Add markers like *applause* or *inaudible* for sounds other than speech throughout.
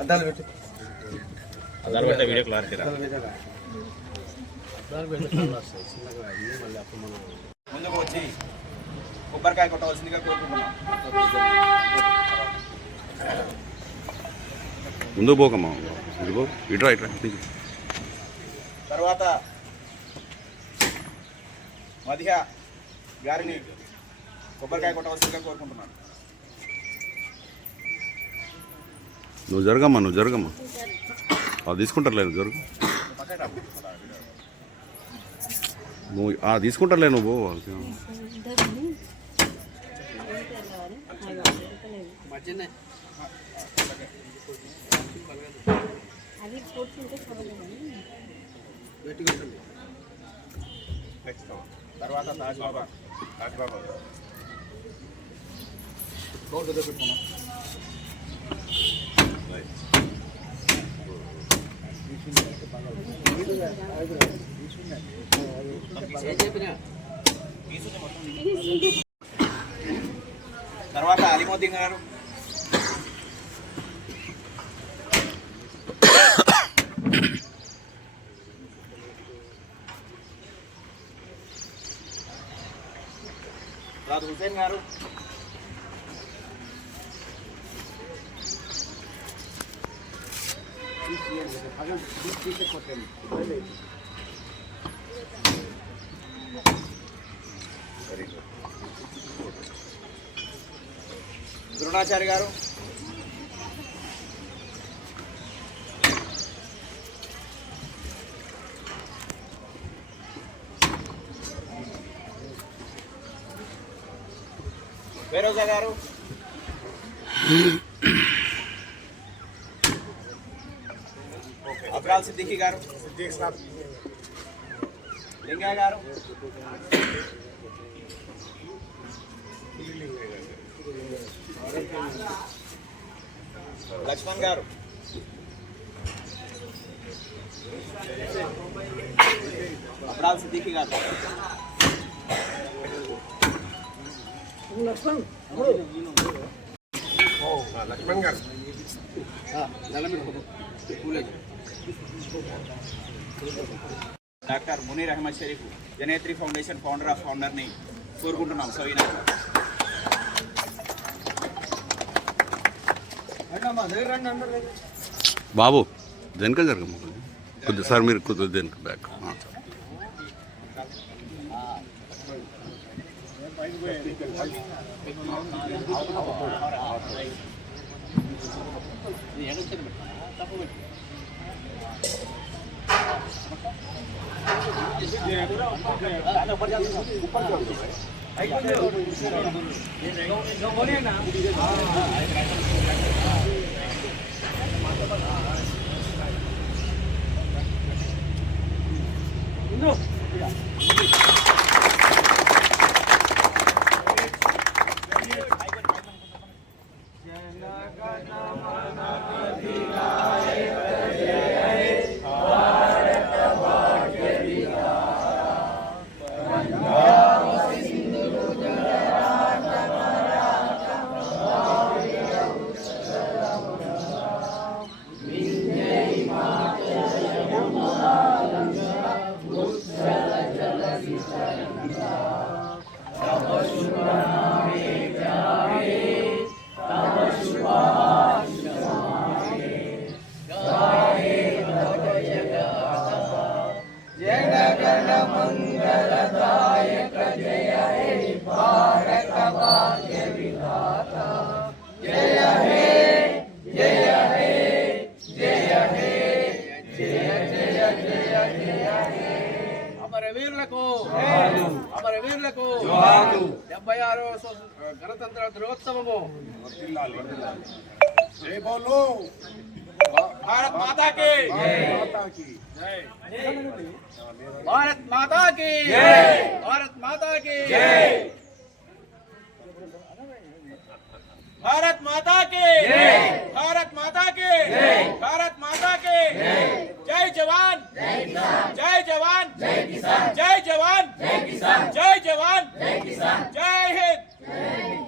అద్దాలు పెట్టి. పెట్టే వీడియో క్లారిటీ రా. ముందుకు వచ్చి కొబ్బరికాయ కొట్టవలసిందిగా కోరుకుంటున్నాం. ముందు పోకమ్మా. ఇదిగో ఇట్రా ఇట్రా దిగు. తర్వాత మధ్య గారిని కొబ్బరికాయ కొట్టవలసిందిగా కోరుకుంటున్నాను. నువ్వు జరగమ్మా నువ్వు జరగమ్మా. అది తీసుకుంటారులే నువ్వు జరుగు. నువ్వు ఆ తీసుకుంటారులే నువ్వు తర్వాత తాజ్ బాబా తర్వాత అలీమోద్దీన్ గారు రాజు హుసేన్ గారు ద్రోణాచారి గారు. వేరోజా గారు. అబ్రాల్ సిద్దికి గారు? సిద్దిక్ సాబ్ లింగా గారు? Laxman garu? Abral Siddiqui garu? Doctor Munir Ahmed Sharif Janetri foundation founder of ఫౌండర్ని కోరుకుంటున్నాం సో ఈయన బాబు దేనిక జరగమ్మా సార్ మీరు కొద్దిగా దేనికి బ్యాక్ ఆ, సార్. అమరవీరులకు जय बोलो। भारत माता के। भारत माता की। भारत माता की। भारत माता के। भारत माता के। भारत माता के। जय जवान। जय जवान। जय जवान। जय जवान। जय हिंद।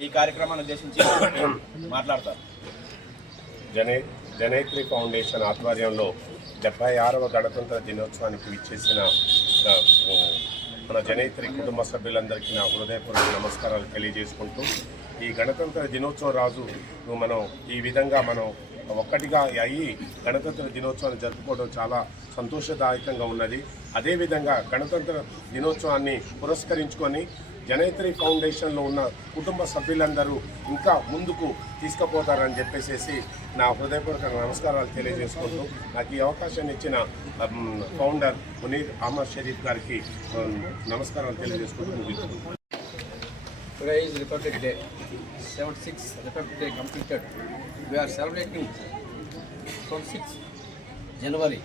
ఈ కార్యక్రమాన్ని ఉద్దేశించి *coughs* మాట్లాడతారు జనే జనేత్రి ఫౌండేషన్ ఆధ్వర్యంలో డెబ్బై ఆరవ గణతంత్ర దినోత్సవానికి విచ్చేసిన మన జనేత్రి కుటుంబ సభ్యులందరికీ నా హృదయపూర్వక నమస్కారాలు తెలియజేసుకుంటూ ఈ గణతంత్ర దినోత్సవం రాజు మనం ఈ విధంగా మనం ఒక్కటిగా అయ్యి గణతంత్ర దినోత్సవాన్ని జరుపుకోవడం చాలా సంతోషదాయకంగా ఉన్నది. అదేవిధంగా గణతంత్ర దినోత్సవాన్ని పురస్కరించుకొని జనేత్రి ఫౌండేషన్లో ఉన్న కుటుంబ సభ్యులందరూ ఇంకా ముందుకు తీసుకుపోతారని చెప్పేసి నా హృదయపూర్వక నమస్కారాలు తెలియజేసుకుంటూ నాకు ఈ అవకాశం ఇచ్చిన ఫౌండర్ మునీర్ అహ్మద్ షరీఫ్ గారికి నమస్కారాలు తెలియజేసుకుంటూ ముగిస్తున్నాను. Republic day seven six republic day completed we are celebrating twenty six January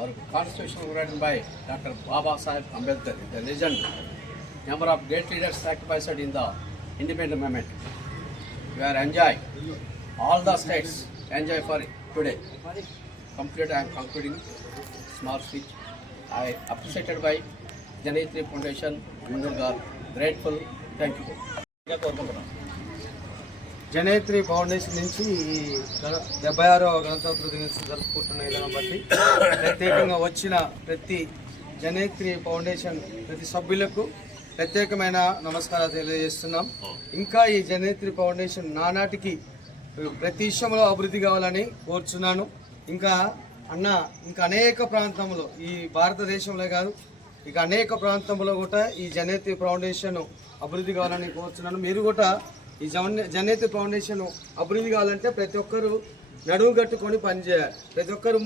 our constitution written doctor Baba Saheb Ambedkar the legend number of great leaders sacrifice in the independent movement you are enjoy all the states enjoy for today complete I'm concluding small speech I appreciated by Janayatri foundation Munnur garu grateful thank you Janayatri foundation నుంచి ఈ డెబ్బై ఆరో గణతంత్ర దినోత్సవం జరుపుకుంటున్న విధానం బట్టి ప్రత్యేకంగా వచ్చిన ప్రతి జనయత్రి ఫౌండేషన్ ప్రతి సభ్యులకు ప్రత్యేకమైన నమస్కారాలు తెలియజేస్తున్నాం. ఇంకా ఈ జనేత్రి ఫౌండేషన్ నానాటికి ప్రతి విషయంలో అభివృద్ధి కావాలని కోరుచున్నాను. ఇంకా అన్న ఇంకా అనేక ప్రాంతంలో ఈ భారతదేశంలో కాదు ఇక అనేక ప్రాంతంలో కూడా ఈ జనేత్రి ఫౌండేషన్ అభివృద్ధి కావాలని కోరుచున్నాను. మీరు కూడా ఈ జన జనేత్రి ఫౌండేషన్ అభివృద్ధి కావాలంటే ప్రతి ఒక్కరూ నడుము కట్టుకొని పనిచేయాలి ప్రతి ఒక్కరు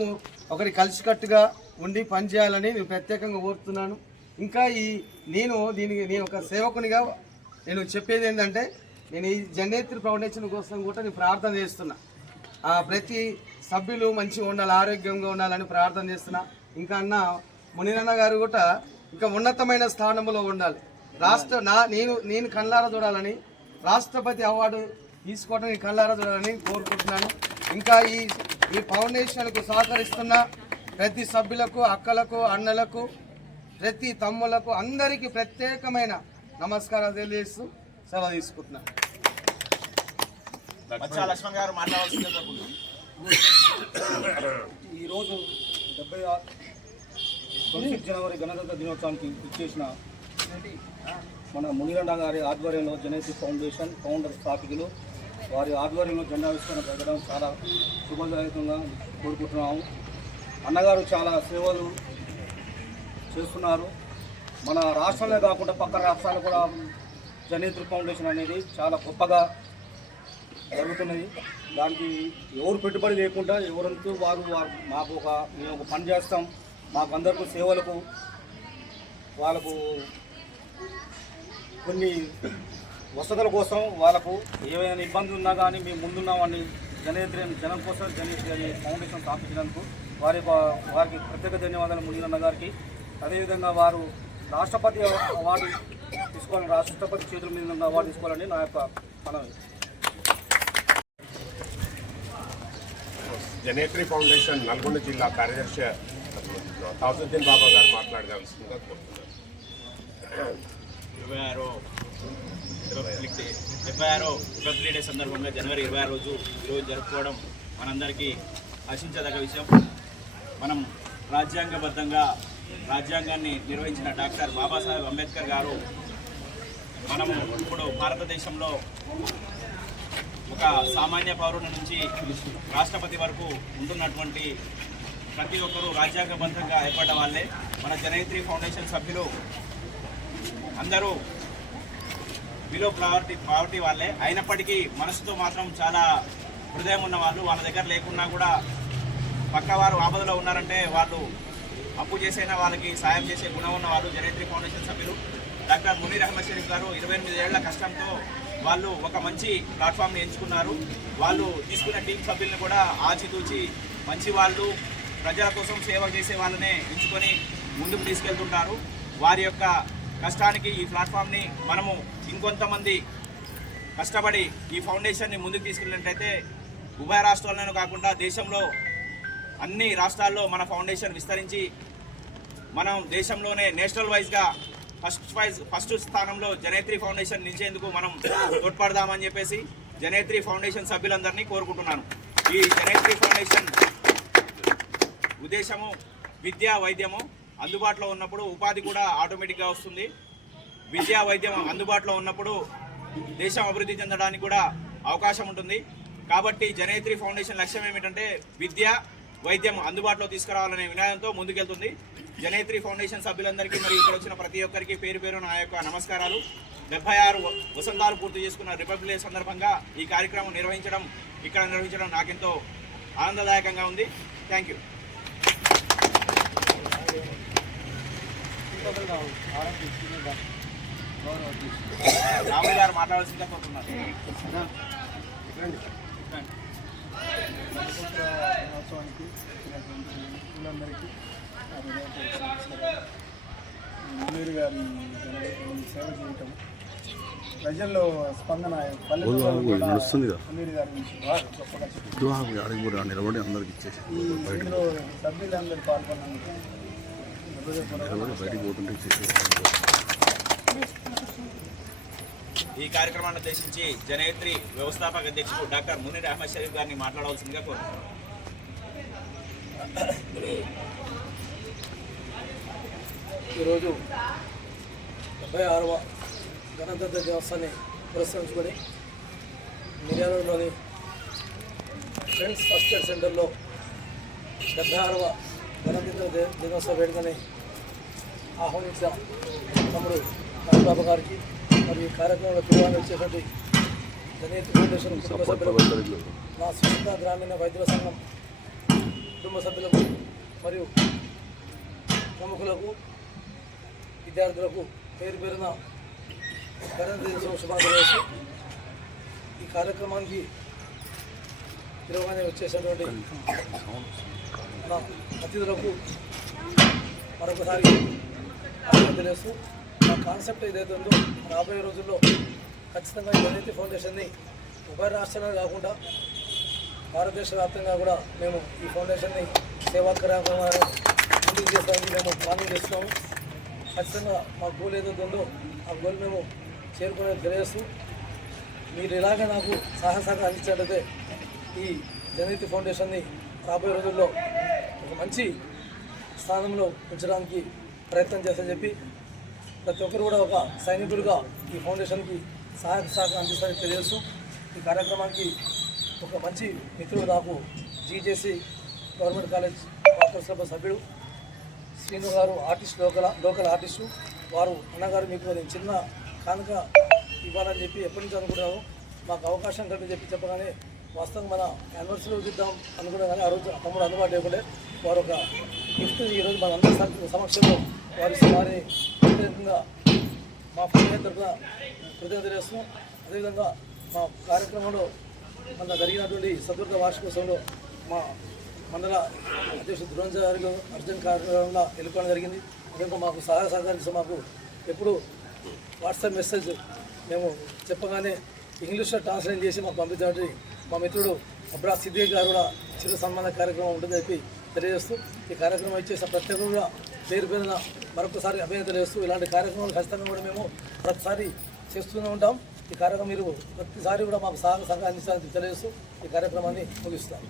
ఒకరి కలిసికట్టుగా ఉండి పనిచేయాలని నేను ప్రత్యేకంగా కోరుతున్నాను. ఇంకా ఈ నేను దీనికి నేను ఒక సేవకునిగా నేను చెప్పేది ఏంటంటే నేను ఈ జనేత్రి ఫౌండేషన్ కోసం కూడా నేను ప్రార్థన చేస్తున్నా. ప్రతి సభ్యులు మంచిగా ఉండాలి ఆరోగ్యంగా ఉండాలని ప్రార్థన చేస్తున్నా. ఇంకా అన్న మునిరన్న గారు కూడా ఇంకా ఉన్నతమైన స్థానంలో ఉండాలి. రాష్ట్ర నా నేను నేను కళ్ళారా చూడాలని రాష్ట్రపతి అవార్డు తీసుకోవడం నేను కళ్ళారా చూడాలని కోరుకుంటున్నాను. ఇంకా ఈ ఈ ఫౌండేషన్కు సహకరిస్తున్న ప్రతి సభ్యులకు అక్కలకు అన్నలకు ప్రతి తమ్ములకు అందరికీ ప్రత్యేకమైన నమస్కారాలు తెలియజేస్తూ సెలవు తీసుకుంటున్నాను మచ్చా లక్ష్మణ్ గారు మాట్లాడాల్సిందే ఈరోజు డెబ్బై ఆరు ట్వంటీ జనవరి గణతంత్ర దినోత్సవానికి ఇచ్చేసిన మన మునిగండ గారి ఆధ్వర్యంలో జనేసి ఫౌండేషన్ ఫౌండర్ స్థాపికులు వారి ఆధ్వర్యంలో జెండా విస్తరణ జరగడం చాలా శుభదాయకంగా కోరుకుంటున్నాము. అన్నగారు చాలా సేవలు చేస్తున్నారు. మన రాష్ట్రంలో కాకుండా పక్క రాష్ట్రాలు కూడా జనేత్రి ఫౌండేషన్ అనేది చాలా గొప్పగా జరుగుతున్నది. దానికి ఎవరు పెట్టుబడి లేకుండా ఎవరంతో వారు వారు మాకు ఒక మేము ఒక పని చేస్తాం. మాకు అందరికీ సేవలకు వాళ్ళకు కొన్ని వసతుల కోసం వాళ్ళకు ఏవైనా ఇబ్బందులు ఉన్నా కానీ మేము ముందున్నామని జనేంద్రియ జనం కోసం జనేత్రి ఫౌండేషన్ స్థాపించినందుకు వారి వారికి ప్రత్యేక ధన్యవాదాలు మునిరన్న గారికి. అదేవిధంగా వారు రాష్ట్రపతి అవార్డు తీసుకోవాలని రాష్ట్రపతి చేతుల మీద ఉన్న అవార్డు తీసుకోవాలని నా యొక్క మనవి. జనేత్రి ఫౌండేషన్ నల్గొండ జిల్లా కార్యదర్శి తాజుద్దీన్ బాబా గారు మాట్లాడగలసిందిగా కోరుతున్నాను ఇరవై ఆరో రిపబ్లిక్ డే డెబ్బై ఆరో రిపబ్లిక్ డే సందర్భంగా జనవరి ఇరవై ఆరు రోజు ఈరోజు జరుపుకోవడం మనందరికీ ఆశించదగ్గ విషయం. మనం రాజ్యాంగబద్ధంగా రాజ్యాంగాన్ని నిర్వహించిన డాక్టర్ బాబాసాహెబ్ అంబేద్కర్ గారు మనము ఇప్పుడు భారతదేశంలో ఒక సామాన్య పౌరుల నుంచి రాష్ట్రపతి వరకు ఉంటున్నటువంటి ప్రతి ఒక్కరూ రాజ్యాంగబద్ధంగా ఏర్పడ్డ వాళ్ళే. మన జనయత్రి ఫౌండేషన్ సభ్యులు అందరూ బిలో ప్రావర్టీ పావర్టీ వాళ్ళే. అయినప్పటికీ మనసుతో మాత్రం చాలా హృదయం ఉన్న వాళ్ళు. వాళ్ళ దగ్గర లేకున్నా కూడా పక్క వారు ఆపదలో ఉన్నారంటే వాళ్ళు అప్పు చేసైనా వాళ్ళకి సాయం చేసే గుణం ఉన్న వాళ్ళు జనేత్రి ఫౌండేషన్ సభ్యులు డాక్టర్ మునీర్ అహ్మద్ షరీఫ్ గారు ఇరవై ఎనిమిది ఏళ్ళ కష్టంతో వాళ్ళు ఒక మంచి ప్లాట్ఫామ్ని ఎంచుకున్నారు. వాళ్ళు తీసుకున్న టీం సభ్యులను కూడా ఆచితూచి మంచి వాళ్ళు ప్రజల కోసం సేవ చేసే వాళ్ళనే ఎంచుకొని ముందుకు తీసుకెళ్తుంటారు. వారి యొక్క కష్టానికి ఈ ప్లాట్ఫామ్ని మనము ఇంకొంతమంది కష్టపడి ఈ ఫౌండేషన్ని ముందుకు తీసుకెళ్ళినట్టయితే ఉభయ రాష్ట్రాల్లోనూ కాకుండా దేశంలో అన్ని రాష్ట్రాల్లో మన ఫౌండేషన్ విస్తరించి మనం దేశంలోనే నేషనల్ వైజ్గా ఫస్ట్ వైజ్ ఫస్ట్ స్థానంలో జనేత్రి ఫౌండేషన్ నిలిచేందుకు మనం తోడ్పడదామని చెప్పేసి జనేత్రి ఫౌండేషన్ సభ్యులందరినీ కోరుకుంటున్నాను. ఈ జనేత్రి ఫౌండేషన్ ఉద్దేశము విద్యా వైద్యము అందుబాటులో ఉన్నప్పుడు ఉపాధి కూడా ఆటోమేటిక్గా వస్తుంది. విద్యా వైద్యం అందుబాటులో ఉన్నప్పుడు దేశం అభివృద్ధి చెందడానికి కూడా అవకాశం ఉంటుంది. కాబట్టి జనేత్రి ఫౌండేషన్ లక్ష్యం ఏమిటంటే విద్య వైద్యం అందుబాటులో తీసుకురావాలనే వినాయంతో ముందుకెళ్తుంది. జనేత్రి ఫౌండేషన్ సభ్యులందరికీ మరియు ఇక్కడ వచ్చిన ప్రతి ఒక్కరికి పేరు పేరు నా యొక్క నమస్కారాలు. డెబ్బై ఆరు వసంతాలు పూర్తి చేసుకున్న రిపబ్లిక్ డే సందర్భంగా ఈ కార్యక్రమం నిర్వహించడం ఇక్కడ నిర్వహించడం నాకెంతో ఆనందదాయకంగా ఉంది. థ్యాంక్ యూ రాములు గారు మాట్లాడాల్సిందే కోరుతున్నారు దినోత్సవానికి వచ్చినటువంటి. మునీర్ గారి సేవ చేయటం ప్రజల్లో స్పందన. మునీర్ గారి ఇందులో సభ్యులందరూ పాల్గొన్నందుకు బయటికి పోతుంటే ఈ కార్యక్రమాన్ని ఉద్దేశించి జనేత్రి వ్యవస్థాపక అధ్యక్షుడు డాక్టర్ మునీర్ అహ్మద్ షరీఫ్ గారిని మాట్లాడవలసిందిగా కోరుతున్నాను ఈరోజు డెబ్బై ఆరవ గణతంత్ర దినోత్సవాన్ని పురస్కరించుకొని మిర్యాలలోని ఫ్రెండ్స్ ఫస్ట్ ఎయిడ్ సెంటర్లో డెబ్బై ఆరవ గణతంత్ర ది- దినోత్సవ వేడుకని ఆహ్వానించిన తమ్ముడు రాంబాబు గారికి మరియు ఈ కార్యక్రమంలో పిలువాలని వచ్చేటువంటి జనేత్ ఫౌండేషన్ కుటుంబ సభ్యులకు నా స్వచ్ఛత గ్రామీణ వైద్యుల సంఘం కుటుంబ సభ్యులకు మరియు ప్రముఖులకు విద్యార్థులకు పేరు పేరున గణతంత్ర శుభాకాంక్షలు ఈ కార్యక్రమానికి పిలువగానే వచ్చేసినటువంటి మన అతిథులకు మరొకసారి తెలియజేస్తూ కాన్సెప్ట్ ఏదైతే ఉందో రాబోయే రోజుల్లో ఖచ్చితంగా ఈ ఫౌండేషన్ని ఉభయ రాష్ట్రాలు కాకుండా భారతదేశ వ్యాప్తంగా కూడా మేము ఈ ఫౌండేషన్ని సేవా కార్యక్రమాన్ని ముందుకు చేస్తామని మేము ప్లానింగ్ చేస్తున్నాము. ఖచ్చితంగా మా గోల్ ఏదైతే ఉందో ఆ గోల్ మేము చేరుకునే తెలియజేస్తూ మీరు ఇలాగే నాకు సాహసాగా అందించినట్లయితే ఈ జనహిత ఫౌండేషన్ని రాబోయే రోజుల్లో ఒక మంచి స్థానంలో ఉంచడానికి ప్రయత్నం చేస్తా చెప్పి ప్రతి ఒక్కరు కూడా ఒక సైనికుడిగా ఈ ఫౌండేషన్కి సహాయక సహకారం అందిస్తారని తెలియజేస్తూ ఈ కార్యక్రమానికి ఒక మంచి మిత్రుడు నాకు జీజేసీ గవర్నమెంట్ కాలేజ్ వాకర్ సభ సభ్యుడు శ్రీను గారు ఆర్టిస్ట్ లోకల్ లోకల్ ఆర్టిస్టు వారు అన్నగారు మీకు నేను చిన్న కానుక ఇవ్వాలని చెప్పి ఎప్పటి నుంచి అనుకున్నాను మాకు అవకాశం కలిపి చెప్పి చెప్పగానే వాస్తవంగా మన యానివర్సరీ ఇద్దాం అనుకున్నా కానీ ఆ రోజు తమ్ముడు అందుబాటు లేకుండా వారు ఒక గిఫ్ట్ ఈరోజు మన అందరి సమక్షంలో వారి వారిని ప్రత్యేకంగా మా ఫైనాన్స్ తరఫున కృతజ్ఞత చేస్తున్నాం అదేవిధంగా మా కార్యక్రమంలో మన జరిగినటువంటి చతుర్థ వార్షికోత్సవంలో మా మండల అధ్యక్షుడు ధృవంజ గారు అర్జున్ కార్యక్రమంలో వెళ్ళుకోవడం జరిగింది. అదేవిధంగా మాకు సహాయ సహకరించి మాకు ఎప్పుడు వాట్సాప్ మెసేజ్ మేము చెప్పగానే ఇంగ్లీష్లో ట్రాన్స్లేట్ చేసి మాకు పంపించినటువంటి మా మిత్రుడు అబ్రా సిద్దిక్ గారు కూడా చిరు సన్మాన కార్యక్రమం ఉంటుందని చెప్పి తెలియజేస్తూ ఈ కార్యక్రమం ఇచ్చేసి ప్రతి ఒక్కరు కూడా పేరు పేరున మరొకసారి అభినందన తెలియజేస్తూ ఇలాంటి కార్యక్రమాలు ఖచ్చితంగా కూడా మేము ప్రతిసారి చేస్తూనే ఉంటాం. ఈ కార్యక్రమం మీరు ప్రతిసారి కూడా మాకు సహాయ సహాయం అందిస్తారని తెలియజేస్తూ ఈ కార్యక్రమాన్ని ముగిస్తాం.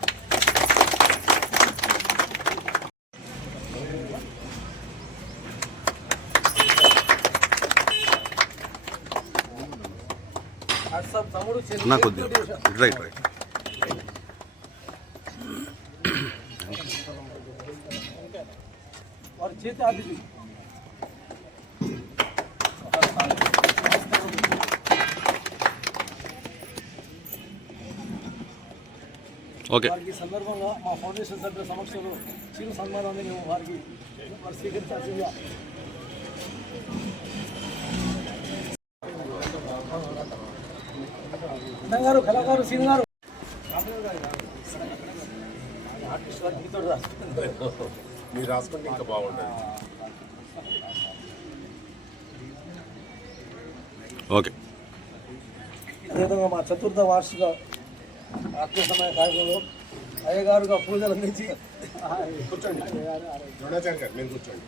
వాట్సాప్ తమ్ముడు రైట్ రైట్ వారి చేతి అతిథి ఓకే వారికి ఈ సందర్భంగా మా ఫౌండేషన్ సభ్యుల సమక్షంలో చిరు సన్మానాన్ని మేము వారికి స్వీకరించాల్సిందిగా అన్న గారు కళాకారు సీన్ గారు ఆర్టిస్ట్ గారు మీతో రా. మీరు రాసుకుంటే ఇంకా బాగుంటుంది ఓకే అదేవిధంగా మా చతుర్థ వార్షిక ఆత్మ సమయ కార్యక్రమంలో అయ్యగారుగా పూజలు అందించి కూర్చోండి. ద్రోణాచార్య గారు మీరు కూర్చోండి.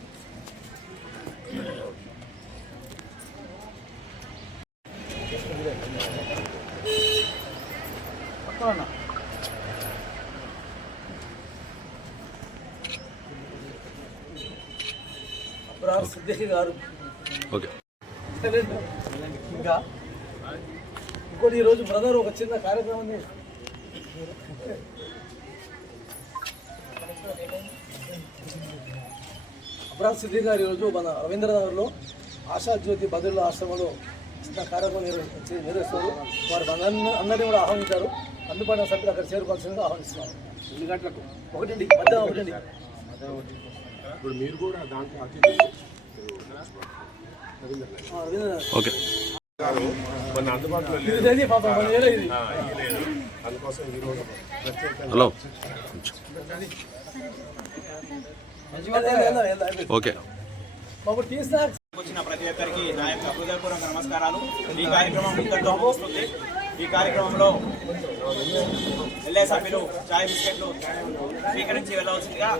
సిద్దికి గారు. ఓకే. ఇంకా ఇంకోటి ఈరోజు బ్రదర్ ఒక చిన్న కార్యక్రమం అబ్రాహం సిద్దిక్ గారు ఈరోజు మన రవీంద్రనగర్లో ఆశా జ్యోతి బదుల ఆశ్రమంలో చిన్న కార్యక్రమం నిర్వహించి నిర్వహిస్తారు. వారు అందరినీ అందరినీ కూడా ఆహ్వానించారు. అందుబాటులో సభ్యులు అక్కడ చేరుకోవాల్సిందిగా ఆహ్వానిస్తున్నారు గంటలకు ఒకటి మధ్యాహ్నం ఒకటి. ఇప్పుడు మీరు కూడా దాంట్లో అతిథి ఓకే. హలో. ఓకే. వచ్చిన ప్రతి ఒక్కరికి నా యొక్క హృదయపూర్వక నమస్కారాలు. ఈ కార్యక్రమం ఇంతటితో ముగుస్తుంది ఈ కార్యక్రమంలో ఎల్ఏ సభ్యులు చాయ్ బిస్కెట్లు స్వీకరించి వెళ్ళవలసిందిగా